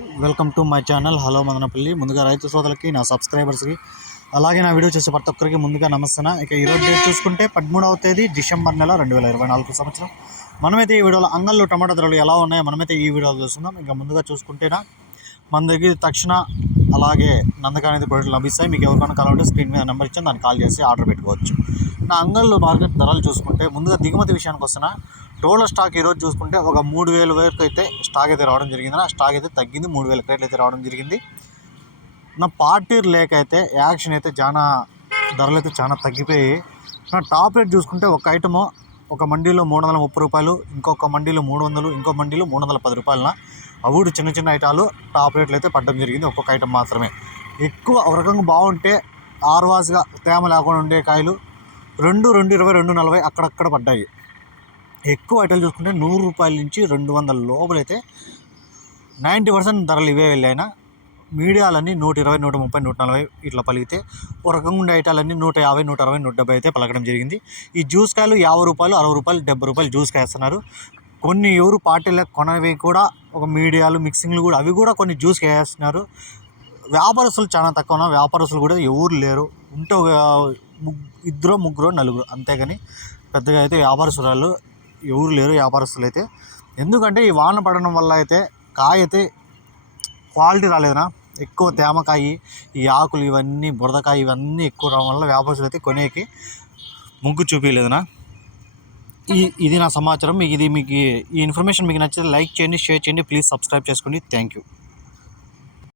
Welcome to my channel. Hello Madanapalle. ముందుగా రైతు సోదరులకి నా సబ్స్క్రైబర్స్కి అలాగే నా వీడియో చూసే ప్రతి ఒక్కరికి ముందుగా నమస్తే ఇక ఈరోజు డేట్ చూసుకుంటే పదమూడవ తేదీ డిసెంబర్ నెల రెండు వేల ఇరవై నాలుగు సంవత్సరం. మనమైతే ఈ వీడియోలో అంగళ్ళు టమాటా ధరలు ఎలా ఉన్నాయో మనమైతే ఈ వీడియోలో చూస్తున్నాం ఇంకా ముందుగా చూసుకుంటేనా మన దగ్గర తక్షణ అలాగే నందక ప్రొడక్ట్లు లభిస్తాయి. మీకు ఎవరికైనా కావాలంటే స్క్రీన్ మీద నెంబర్ ఇచ్చాను దాన్ని కాల్ చేసి ఆర్డర్ పెట్టుకోవచ్చు. నా అంగళ్ళు మార్కెట్ ధరలు చూసుకుంటే ముందుగా దిగుమతి విషయానికి వస్తున్నా టోటల్ స్టాక్ ఈరోజు చూసుకుంటే ఒక మూడు వేల వరకు అయితే స్టాక్ అయితే రావడం జరిగింది నా స్టాక్ అయితే తగ్గింది మూడు వేల క్రేట్లు అయితే రావడం జరిగింది. నా పార్టీ లేక అయితే యాక్షన్ అయితే చాలా ధరలు అయితే చాలా తగ్గిపోయి నా టాప్ రేట్ చూసుకుంటే ఒక ఐటము ఒక మండీలో మూడు వందల ముప్పై రూపాయలు ఇంకొక మండీలో మూడు వందలు ఇంకో మండీలో మూడు వందల పది రూపాయలన అవుడు చిన్న చిన్న ఐటాలు టాప్ రేట్లు అయితే పడడం జరిగింది ఒక్కొక్క ఐటమ్ మాత్రమే. ఎక్కువ ఒక రకంగా బాగుంటే ఆరువాసుగా తేమ లేకుండా ఉండే కాయలు రెండు రెండు ఇరవై రెండు నలభై అక్కడక్కడ పడ్డాయి. ఎక్కువ ఐటలు చూసుకుంటే నూరు రూపాయల నుంచి రెండు వందల లోపలైతే నైంటీ పర్సెంట్ ధరలు ఇవే వెళ్ళాయినా. మీడియాలన్నీ నూట ఇరవై నూట ముప్పై నూట నలభై ఇట్లా పలిగితే ఒక రకంగా ఉండే ఐటాలన్నీ నూట యాభై నూట అరవై నూట డెబ్బై అయితే పలకడం జరిగింది. ఈ జ్యూస్ కాయలు యాభై రూపాయలు అరవై రూపాయలు డెబ్బై రూపాయలు జ్యూస్ కాయస్తున్నారు. కొన్ని ఎవరు పార్టీలకు కొనవి కూడా ఒక మీడియాలు మిక్సింగ్లు కూడా అవి కూడా కొన్ని జ్యూస్ వేస్తున్నారు వ్యాపారస్తులు చాలా తక్కువ ఉన్నారు. వ్యాపారస్తులు కూడా ఎవరు లేరు. ఉంటే ఒక ముగ్ ఇద్దరు ముగ్గురు నలుగురు అంతేగాని పెద్దగా అయితే వ్యాపారస్తురాలు ఎవరు లేరు వ్యాపారస్తులు అయితే ఎందుకంటే ఈ వాన పడడం వల్ల అయితే కాయ అయితే క్వాలిటీ రాలేదనా. ఎక్కువ తేమకాయి ఈ ఆకులు ఇవన్నీ బురదకాయ ఇవన్నీ ఎక్కువ రావడం వల్ల వ్యాపారస్తులు అయితే కొనేకి ముగ్గు చూపించలేదనా ఈ ఇది నా సమాచారం. మీకు ఇది మీకు ఈ ఇన్ఫర్మేషన్ మీకు నచ్చితే లైక్ చేయండి షేర్ చేయండి. ప్లీజ్ సబ్స్క్రైబ్ చేసుకోండి. Thank you.